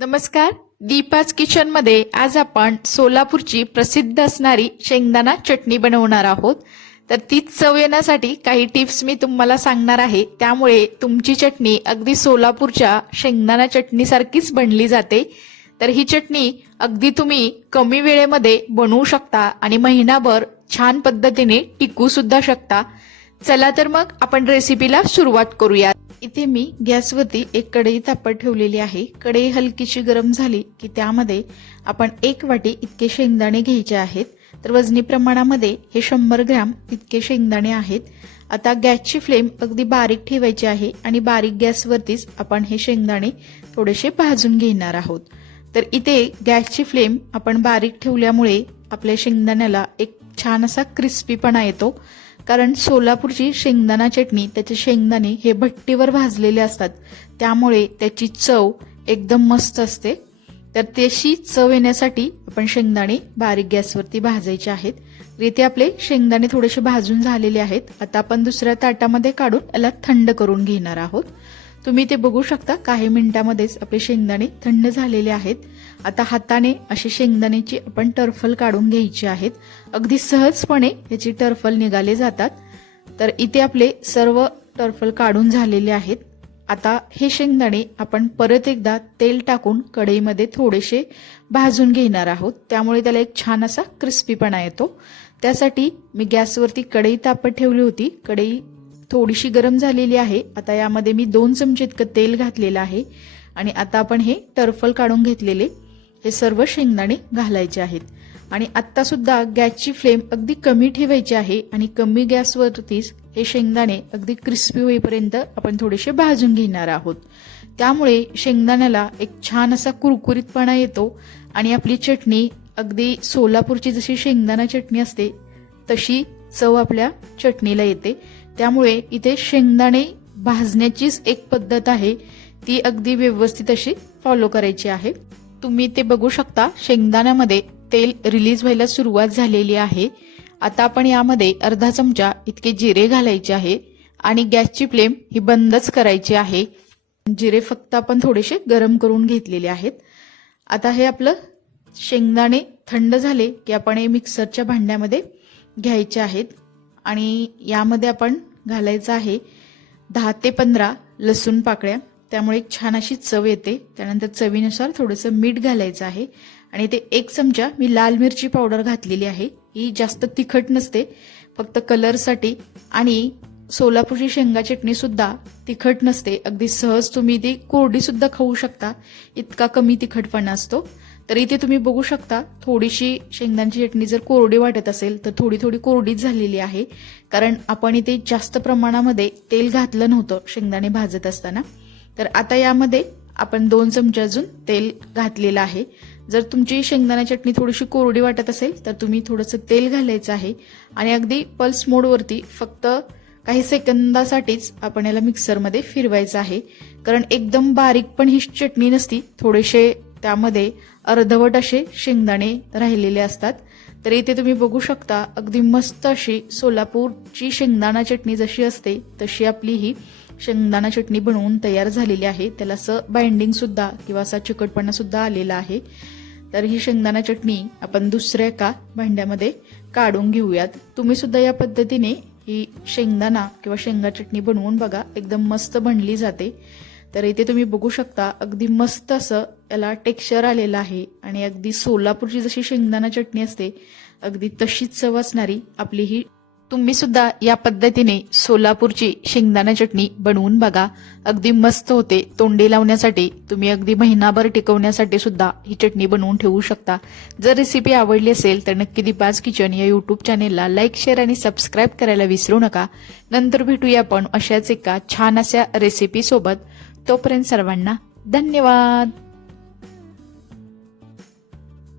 नमस्कार. दीपाज किचनमध्ये आज आपण सोलापूरची प्रसिद्ध असणारी शेंगदाणा चटणी बनवणार आहोत. तर तीच चव येण्यासाठी काही टिप्स मी तुम्हाला सांगणार आहे. त्यामुळे तुमची चटणी अगदी सोलापूरच्या शेंगदाणा चटणीसारखीच बनली जाते. तर ही चटणी अगदी तुम्ही कमी वेळेमध्ये बनवू शकता आणि महिनाभर छान पद्धतीने टिकू सुद्धा शकता. चला तर मग आपण रेसिपीला सुरुवात करूया इथे मी गॅसवरती एक कढई तापत ठेवलेली आहे. कढई हलकीशी गरम झाली की त्यामध्ये आपण एक वाटी इतके शेंगदाणे घ्यायचे आहेत. तर वजनी प्रमाणामध्ये हे शंभर ग्रॅम इतके शेंगदाणे आहेत. आता गॅसची फ्लेम अगदी बारीक ठेवायची आहे आणि बारीक गॅसवरतीच आपण हे शेंगदाणे थोडेसे भाजून घेणार आहोत. तर इथे गॅसची फ्लेम आपण बारीक ठेवल्यामुळे आपल्या शेंगदाण्याला एक छान असा क्रिस्पीपणा येतो. कारण सोलापूरची शेंगदाणा चटणी त्याचे शेंगदाणे हे भट्टीवर भाजलेले असतात. त्यामुळे त्याची चव एकदम मस्त असते. तर तशी चव येण्यासाठी आपण शेंगदाणे बारीक गॅसवरती भाजायचे आहेत. तर इथे आपले शेंगदाणे थोडेसे भाजून झालेले आहेत. आता आपण दुसऱ्या ताटामध्ये काढून याला थंड करून घेणार आहोत. तुम्ही ते बघू शकता काही मिनिटांमध्येच आपले शेंगदाणे थंड झालेले आहेत. आता हाताने अशी शेंगदाण्याची आपण टर्फल काढून घ्यायची आहेत. अगदी सहजपणे ह्याची टर्फल निघाले जातात. तर इथे आपले सर्व टर्फल काढून झालेले आहेत. आता हे शेंगदाणे आपण परत एकदा तेल टाकून कढईमध्ये थोडेसे भाजून घेणार आहोत. त्यामुळे त्याला एक छान असा क्रिस्पीपणा येतो. त्यासाठी मी गॅसवरती कढई तापत ठेवली होती. कढई थोडीशी गरम झालेली आहे. आता यामध्ये मी दोन चमचे इतकं तेल घातलेलं आहे. आणि आता आपण हे टर्फल काढून घेतलेले. हे सर्व शेंगदाणे घालायचे आहेत. आणि आत्तासुद्धा गॅसची फ्लेम अगदी कमी ठेवायची आहे आणि कमी गॅसवरतीच हे शेंगदाणे अगदी क्रिस्पी होईपर्यंत आपण थोडेसे भाजून घेणार आहोत. त्यामुळे शेंगदाण्याला एक छान असा कुरकुरीतपणा येतो आणि आपली चटणी अगदी सोलापूरची जशी शेंगदाणा चटणी असते तशी चव आपल्या चटणीला येते. त्यामुळे इथे शेंगदाणे भाजण्याचीच एक पद्धत आहे. ती अगदी व्यवस्थित अशी फॉलो करायची आहे. तुम्ही ते बघू शकता. शेंगदाण्यामध्ये तेल रिलीज व्हायला सुरुवात झालेली आहे. आता आपण यामध्ये अर्धा चमचा इतके जिरे घालायचे आहे आणि गॅसची फ्लेम ही बंदच करायची आहे. जिरे फक्त आपण थोडेसे गरम करून घेतलेले आहेत. आता हे आपलं शेंगदाणे थंड झाले की आपण हे मिक्सरच्या भांड्यामध्ये घ्यायचे आहेत. आणि यामध्ये आपण घालायचं आहे दहा ते पंधरा लसूण पाकळ्या. त्यामुळे एक छान अशी चव येते. त्यानंतर चवीनुसार थोडंसं मीठ घालायचं आहे. आणि ते एक चमचा मी लाल मिरची पावडर घातलेली आहे. ही जास्त तिखट नसते फक्त कलरसाठी. आणि सोलापूरची शेंगा चटणीसुद्धा तिखट नसते. अगदी सहज तुम्ही ती कोरडीसुद्धा खाऊ शकता. इतका कमी तिखटपणा असतो. तर इथे तुम्ही बघू शकता. थोडीशी शेंगदाण्याची चटणी जर कोरडी वाटत असेल तर थोडी थोडी कोरडीच झालेली आहे. कारण आपण इथे जास्त प्रमाणामध्ये तेल घातलं नव्हतं शेंगदाणे भाजत असताना. तर आता यामध्ये आपण दोन चमचे अजून तेल घातलेलं आहे. जर तुमची शेंगदाणा चटणी थोडीशी कोरडी वाटत असेल तर तुम्ही थोडंसं तेल घालायचं आहे. आणि अगदी पल्स मोडवरती फक्त काही सेकंदासाठीच आपण याला मिक्सरमध्ये फिरवायचं आहे. कारण एकदम बारीक पण ही चटणी नसती थोडेसे त्यामध्ये अर्धवट असे शेंगदाणे राहिलेले असतात. तर इथे तुम्ही बघू शकता अगदी मस्त अशी सोलापूरची शेंगदाणा चटणी जशी असते तशी आपली ही शेंगदाणा चटणी बनवून तयार झालेली आहे. त्याला असं बाइंडिंग सुद्धा किंवा असा चिकटपणा सुद्धा आलेला आहे. तर ही शेंगदाणा चटणी आपण दुसऱ्या एका भांड्यामध्ये काढून घेऊयात. तुम्ही सुद्धा या पद्धतीने ही शेंगदाणा किंवा शेंगा चटणी बनवून बघा. एकदम मस्त बनली जाते. तर इथे तुम्ही बघू शकता अगदी मस्त असं याला टेक्स्चर आलेलं आहे. आणि अगदी सोलापूरची जशी शेंगदाणा चटणी असते अगदी तशीच चव असणारी आपली ही तुम्ही सुद्धा या पद्धतीने सोलापूरची शेंगदाणा चटणी बनवून बघा. अगदी मस्त होते. तोंडी लावण्यासाठी तुम्ही अगदी महिनाभर टिकवण्यासाठी सुद्धा ही चटणी बनवून ठेवू शकता. जर रेसिपी आवडली असेल तर नक्की दीपाज किचन या यूट्यूब चॅनेलला लाईक शेअर आणि सबस्क्राईब करायला विसरू नका. नंतर भेटूया आपण अशाच एका छान अशा रेसिपीसोबत तोपर्यंत सर्वांना धन्यवाद!